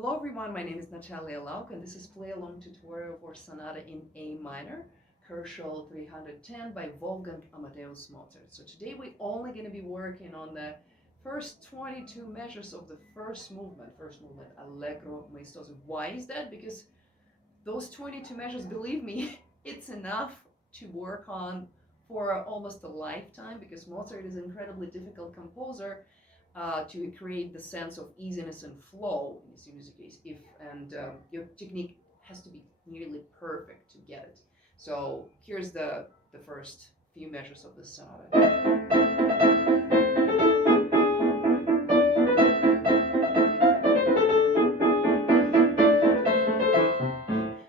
Hello everyone, my name is Natalia Lauk and this is play along tutorial for Sonata in A minor, Herschel 310 by Wolfgang Amadeus Mozart. So today we're only going to be working on the first 22 measures of the first movement Allegro Maestoso. Why is that? Because those 22 measures, believe me, it's enough to work on for almost a lifetime, because Mozart is an incredibly difficult composer to create the sense of easiness and flow in his music case. Your technique has to be nearly perfect to get it. So here's the first few measures of the sonata.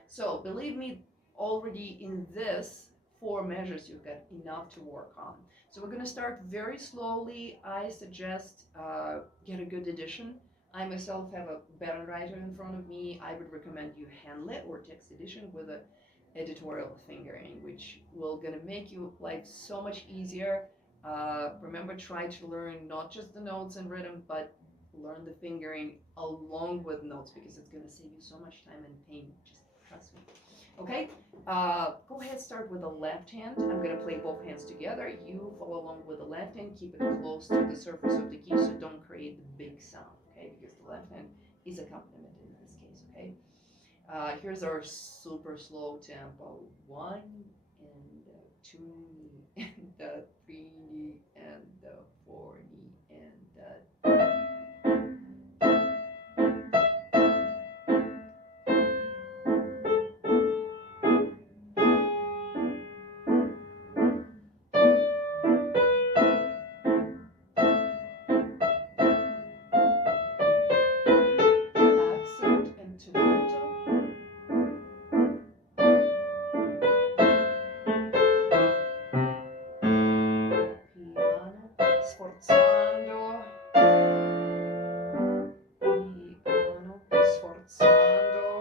So believe me, already in this 4 measures you've got enough to work on. So we're going to start very slowly. I suggest get a good edition. I myself have a band writer in front of me. I would recommend you handle or text edition with a editorial fingering, which will gonna make your life so much easier. Remember, try to learn not just the notes and rhythm, but learn the fingering along with notes, because it's gonna save you so much time and pain. Just trust me. Okay, go ahead, start with the left hand. I'm gonna play both hands together. You follow along with the left hand, keep it close to the surface of the key, so don't create the big sound, okay? Because the left hand is accompaniment in this case, okay? Here's our super slow tempo. 1 and 2 and 3 and 4 and accent and tenuto. Piano, sforzando. Piano, sforzando.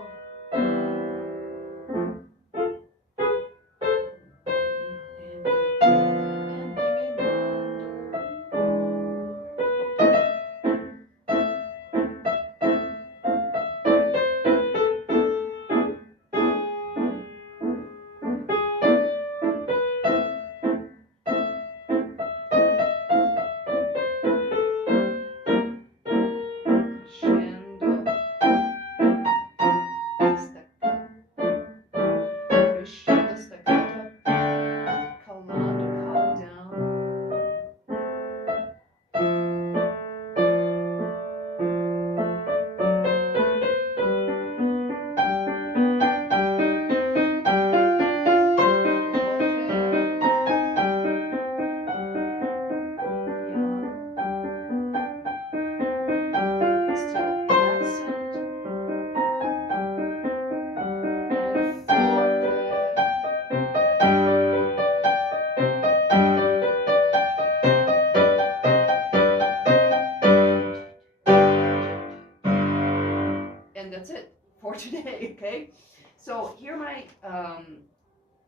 And diminuendo. Crescendo, staccato, crescendo, staccato, calando, calm down. Still accent and and that's it for today, okay? So here are my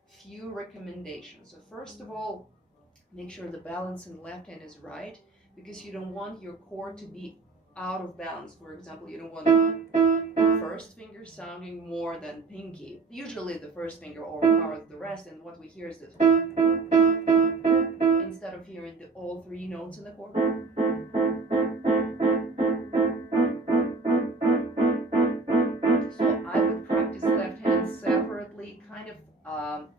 few recommendations. So first of all, make sure the balance in the left hand is right, because you don't want your chord to be out of balance. For example, you don't want first finger sounding more than pinky. Usually the first finger overpowers the rest, and what we hear is this, instead of hearing all 3 notes in the chord. So I would practice left hand separately, kind of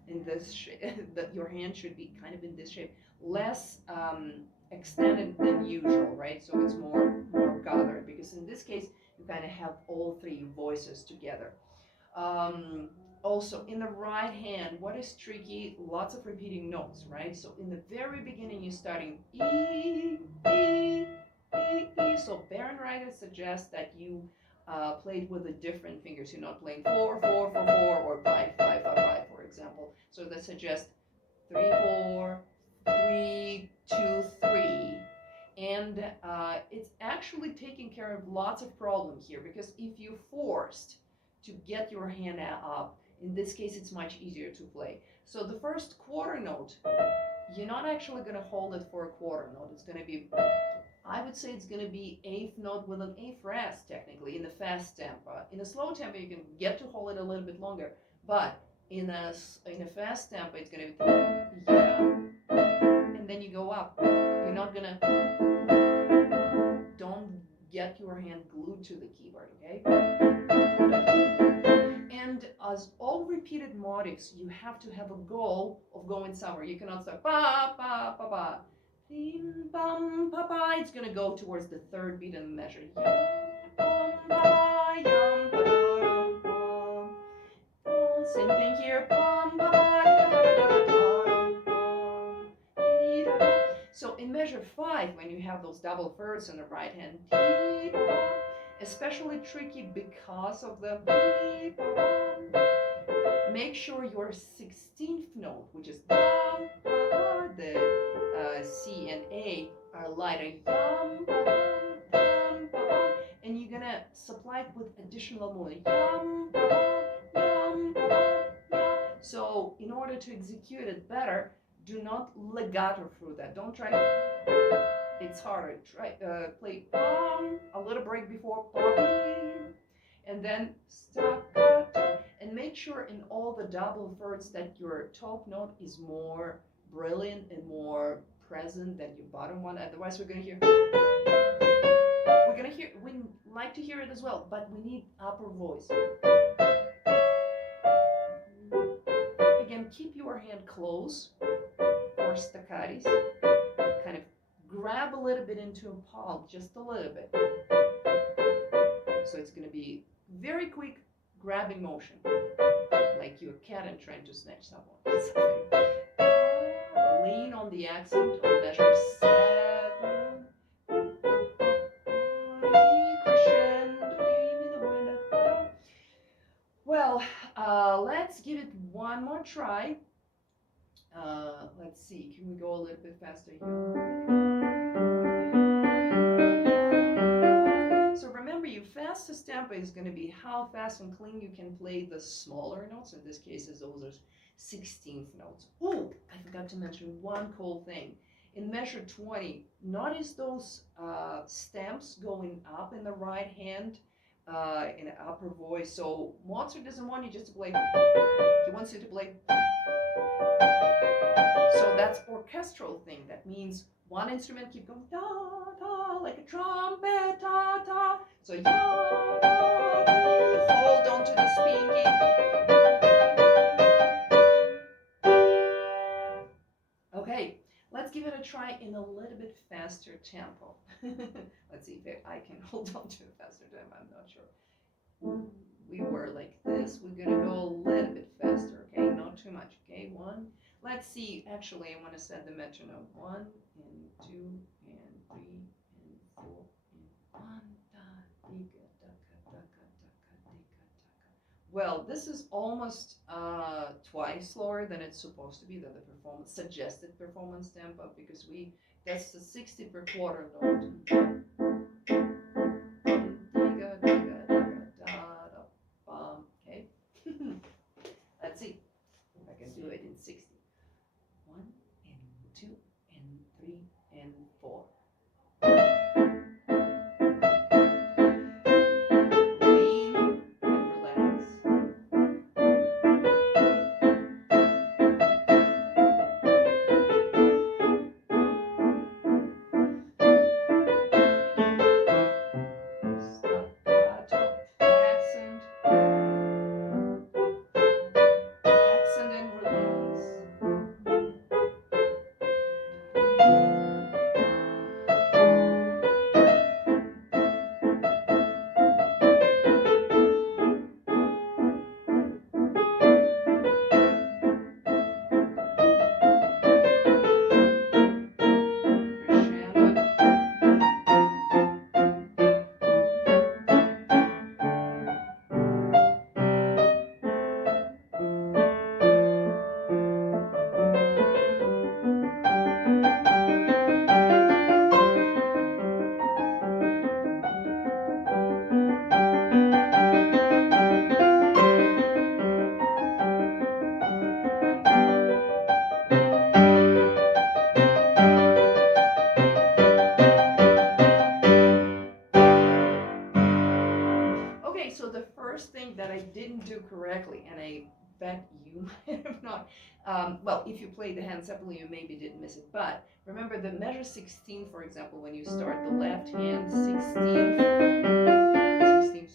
in this shape. That your hand should be kind of in this shape, less extended than usual, right? So it's more gathered, because in this case you kind of have all 3 voices together. Also, in the right hand, what is tricky? Lots of repeating notes, right? So in the very beginning, you're starting E, E, E, E. So Bärenreiter suggests that you play it with the different fingers. You're not playing 4, 4, 4, 4, or 5, 5, 5, 5, for example. So that suggests 3, 4, 3, 2, 3. And it's actually taking care of lots of problems here, because if you're forced to get your hand up, in this case it's much easier to play. So the first quarter note, you're not actually going to hold it for a quarter note. It's going to be I would say it's going to be eighth note with an A phrase, technically, in the fast tempo. In a slow tempo, you can get to hold it a little bit longer, but in a fast tempo, it's going to be yeah, and then you go up. You're not going to, don't get your hand glued to the keyboard, okay? And as all repeated motives, you have to have a goal of going somewhere. You cannot start ba ba ba ba. Bim, bum, ba, ba. It's going to go towards the third beat in the measure. Same thing here. So in measure 5, when you have those double thirds on the right hand, especially tricky because of the, make sure your 16th note, which is the C and A, are lighter. And you're gonna supply it with additional movement. So in order to execute it better, do not legato through that. Don't try. It's harder. Try play a little break before, and then staccato, and make sure in all the double thirds that your top note is more brilliant and more present than your bottom one. Otherwise, we like to hear it as well, but we need upper voice. Again, keep your hand close for staccatis. Kind of grab a little bit into a palm, just a little bit. So it's going to be very quick grabbing motion, like you're a cat and trying to snatch someone. Lean on the accent on measure 7. Well, let's give it one more try. Let's see, can we go a little bit faster here? So remember, your fastest tempo is going to be how fast and clean you can play the smaller notes. In this case, those are 16th notes. Oh, I forgot to mention one cool thing. In measure 20, notice those stamps going up in the right hand in an upper voice. So Mozart doesn't want you just to play. He wants you to play. So that's orchestral thing. That means one instrument keep going da da like a trumpet da da. So ya da da, hold on to the speaking. Okay, let's give it a try in a little bit faster tempo. Let's see if I can hold on to a faster tempo. I'm not sure. We were like this. We're gonna go a little bit faster. Okay, not too much. Okay, 1. Let's see, actually, I want to set the metronome. 1 and 2 and 3 and 4 and 1. Well, this is almost twice slower than it's supposed to be, than the suggested performance tempo, because that's the 60 per quarter note. Okay, let's see if I can do it in 60. 1 and 2 and 3 and 4. Lean and relax. Okay, so the first thing that I didn't do correctly, and I bet you might have not, well, if you played the hand separately, you maybe didn't miss it, but remember the measure 16, for example, when you start the left hand 16th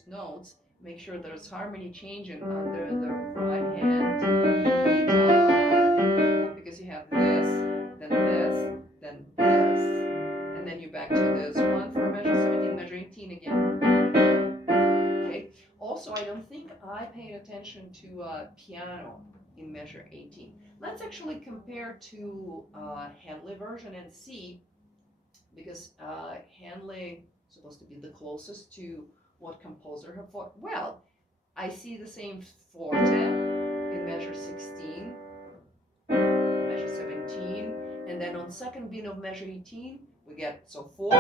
notes, make sure there's harmony changing under the right hand, because you have this, then this, then this, and then you back to this one for measure 17, measure 18 again. Okay. Also, I don't think I paid attention to piano in measure 18. Let's actually compare to Handley version and see, because Handley is supposed to be the closest to what composer have fought. Well, I see the same forte in measure 16, measure 17, and then on second beat of measure 18, we get so forte,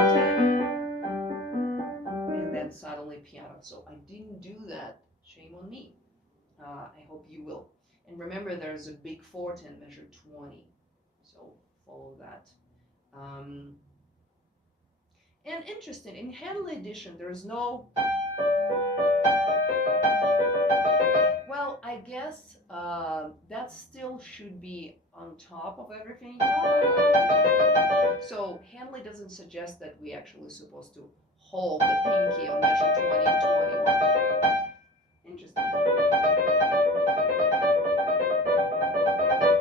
and then suddenly piano. So I didn't do that. Shame on me. I hope you will. And remember, there's a big forte in measure 20, so follow that. And interesting, in Handley edition, there's no. Well, I guess that still should be on top of everything. So Handley doesn't suggest that we actually supposed to hold the pinky on measure 20 and 21. Interesting.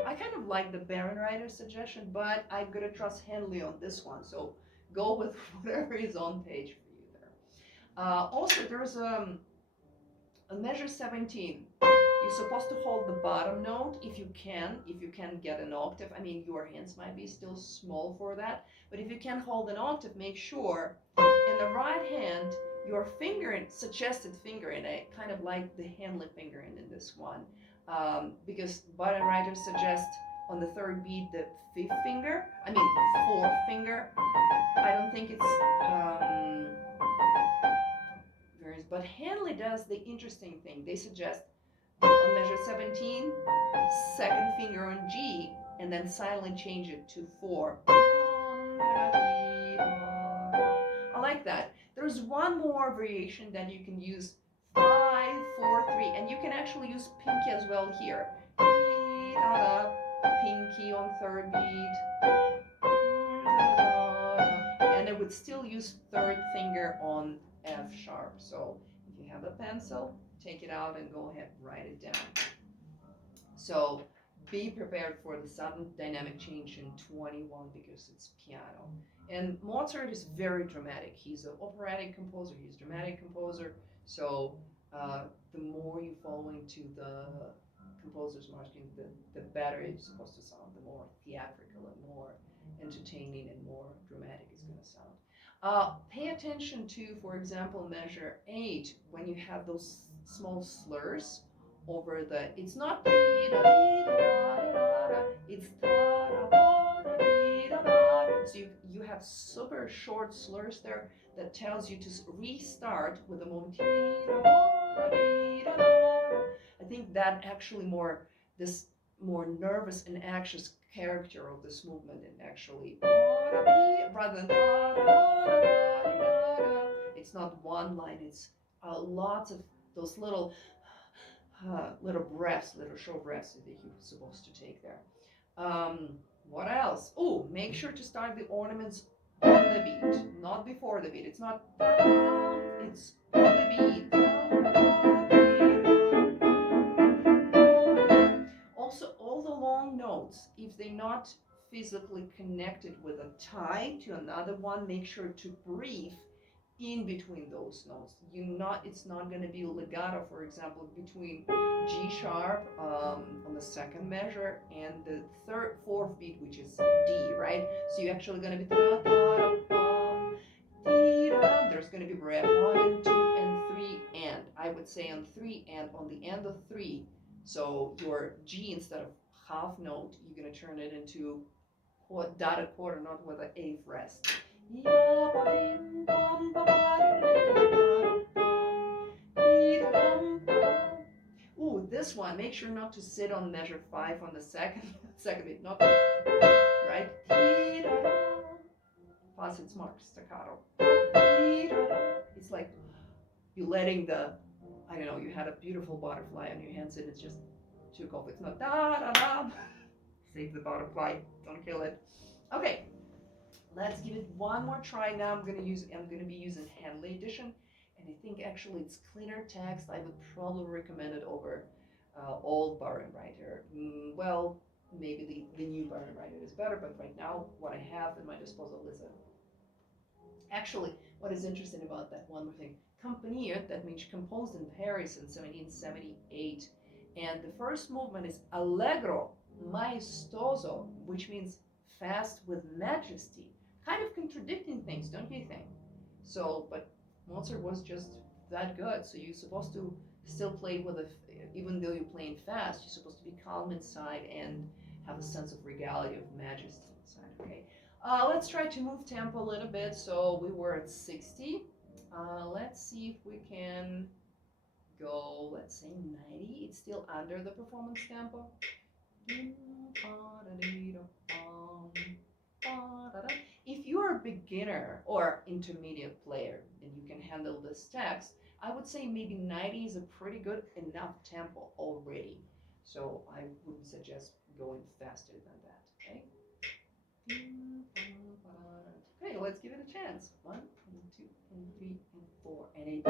I kind of like the Barenreiter suggestion, but I'm gonna trust Handley on this one. So go with whatever is on page for you there. Also, there's a measure 17. You're supposed to hold the bottom note if you can get an octave. I mean, your hands might be still small for that, but if you can hold an octave, make sure in the right hand your fingering, suggested fingering, I kind of like the Handley fingering in this one, because Barenreiter suggests on the third beat the fourth finger. I don't think it's but Handley does the interesting thing. They suggest on measure 17, second finger on G, and then silently change it to 4. I like that. There's one more variation that you can use, 5, 4, 3, and you can actually use pinky as well here. Pinky on third beat, and I would still use third finger on F sharp. So if you have a pencil, take it out and go ahead, write it down. So be prepared for the sudden dynamic change in 21 because it's piano. And Mozart is very dramatic. He's an operatic composer, he's a dramatic composer. So the more you fall into the composer's margin, the better it's supposed to sound, the more theatrical and more entertaining and more dramatic it's going to sound. Pay attention to, for example, measure 8, when you have those small slurs over the, it's not it's so you have super short slurs there that tells you to restart with the moment. I think that actually this more nervous and anxious character of this movement, and actually rather than it's not one line, it's lots of those little breaths, little short breaths that you're supposed to take there. What else? Oh, make sure to start the ornaments on the beat, not before the beat. It's not, it's on the beat. Also, all the long notes, if they're not physically connected with a tie to another one, make sure to breathe in between those notes. It's not going to be legato, for example, between G sharp on the second measure and the fourth beat, which is D, right? So you're actually going to be there's going to be breath 1 and 2 and 3 and. I would say on 3 and on the end of 3. So your G, instead of half note, you're going to turn it into dotted quarter note with an eighth rest. Ooh, this one, make sure not to sit on measure 5 on the second beat, not right. Plus it's marked staccato. It's like you're letting the I don't know, you had a beautiful butterfly on your hands and it just took off. It's not da da da. Save the butterfly. Don't kill it. Okay, let's give it one more try. Now I'm gonna be using Henley edition, and I think actually it's cleaner text. I would probably recommend it over old Bauernreiter. Well, maybe the new Bauernreiter is better, but right now what I have at my disposal is a. Actually, what is interesting about that one more thing, Componiert, that means composed in Paris in 1778, and the first movement is Allegro Maestoso, which means fast with majesty. Kind of contradicting things, don't you think? So, but Mozart was just that good. So you're supposed to still play with a, even though you're playing fast, you're supposed to be calm inside and have a sense of regality, of majesty inside. Okay. Let's try to move tempo a little bit. So we were at 60. Let's see if we can go, let's say 90. It's still under the performance tempo. If you're a beginner or intermediate player and you can handle this text, I would say maybe 90 is a pretty good enough tempo already. So I wouldn't suggest going faster than that, okay? Okay, let's give it a chance. 1 and 2 and 3 and 4 and 8.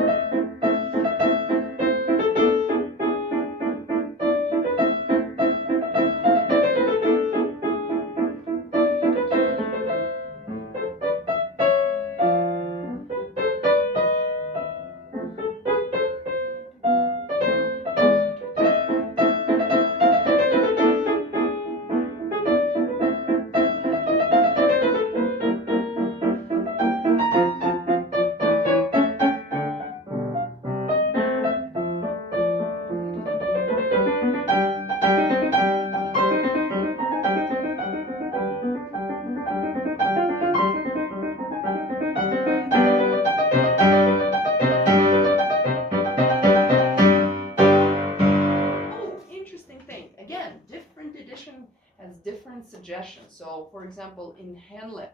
Has different suggestions. So, for example, in Henle,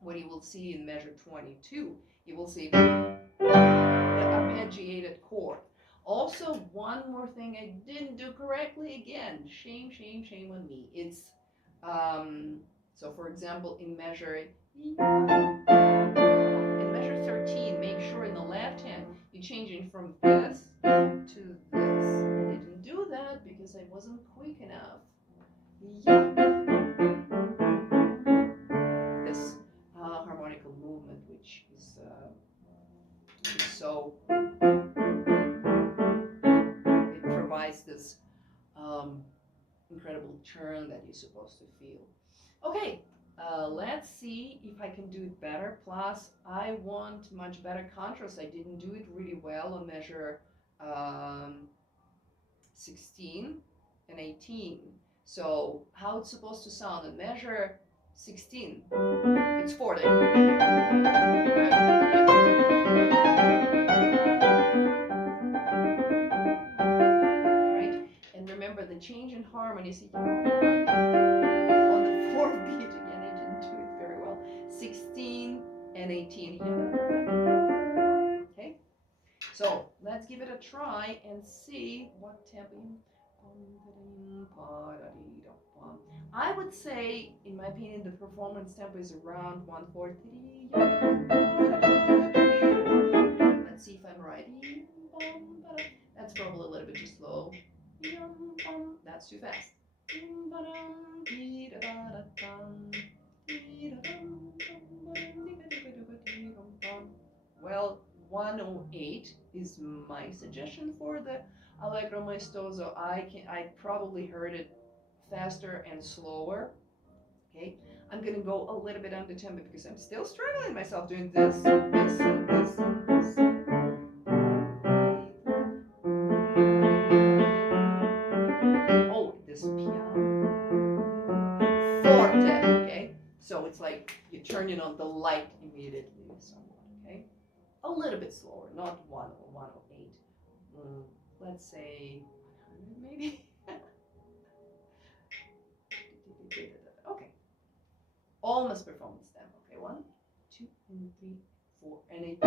what you will see in measure 22, you will see the arpeggiated chord. Also, one more thing I didn't do correctly. Again, shame, shame, shame on me. It's so, for example, in measure 13, make sure in the left hand you're changing from this to this. I didn't do that because I wasn't quick enough. This harmonical movement, which is so, it provides this incredible turn that you're supposed to feel. Okay, let's see if I can do it better. Plus, I want much better contrast. I didn't do it really well on measure 16 and 18. So how it's supposed to sound in measure 16, it's 40. Right? And remember the change in harmony. See, on the 4th beat again, I didn't do it very well. 16 and 18. Okay? So let's give it a try and see what tempo. I would say, in my opinion, the performance tempo is around 1/4. Let's see if I'm right. That's probably a little bit too slow. That's too fast. Well, 108 is my suggestion for the Allegro Maestoso. I probably heard it faster and slower. Okay, I'm gonna go a little bit under tempo because I'm still struggling myself doing this, and this, and this, and this. Oh, this piano forte. Okay, so it's like you turn it on the light immediately, somewhat. Okay, a little bit slower, not 108. Let's say 100 maybe. Okay. Almost performance tempo. Okay, 1, 2, and 3, 4, and 8.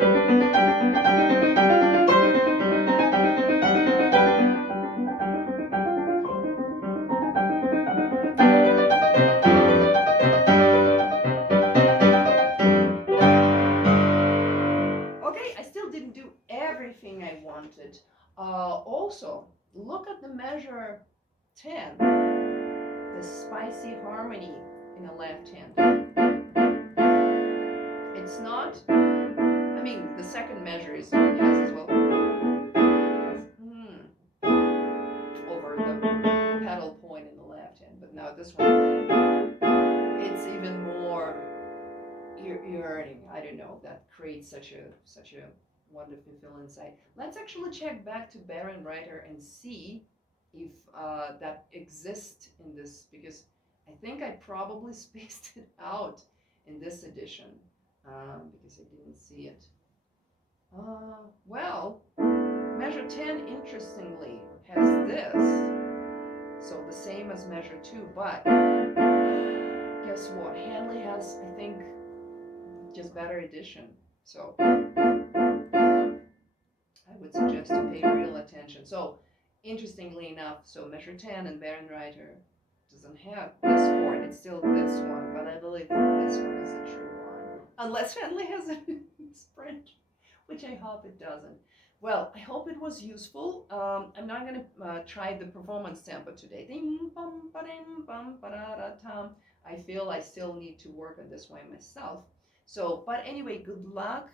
Okay, I still didn't do everything I wanted. Also, look at the measure 10, the spicy harmony in the left hand. It's not, I mean, the second measure has as well. Over the pedal point in the left hand, but now this one, it's even more yearning. I don't know, that creates such a wonderful feel inside. Let's actually check back to Baron Writer and see if that exists in this, because I think I probably spaced it out in this edition because I didn't see it. Well, measure 10, interestingly, has this, so the same as measure 2, but guess what? Hanley has, I think, just better edition. So I would suggest to pay real attention. So interestingly enough, so measure 10 and Baron Writer doesn't have this chord. It's still this one, but I believe this one is a true one. Unless Hanley has a sprint, which I hope it doesn't. Well, I hope it was useful. I'm not going to try the performance tempo today. Ding, bum, ba-ding, bum, ba-da-da-tam. I feel I still need to work on this one myself. So, but anyway, good luck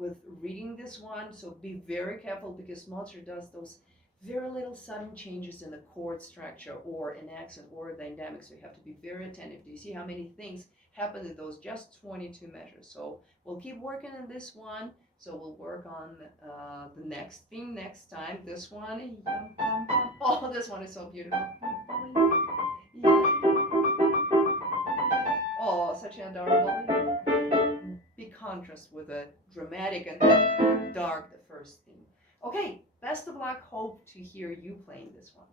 with reading this one. So be very careful because Mozart does those very little sudden changes in the chord structure or an accent or a dynamic. So you have to be very attentive. Do you see how many things happen in those just 22 measures? So we'll keep working on this one. So we'll work on the next thing next time. This one, oh, this one is so beautiful. Oh, such an adorable, big contrast with a dramatic and dark the first theme. Okay, best of luck. Hope to hear you playing this one.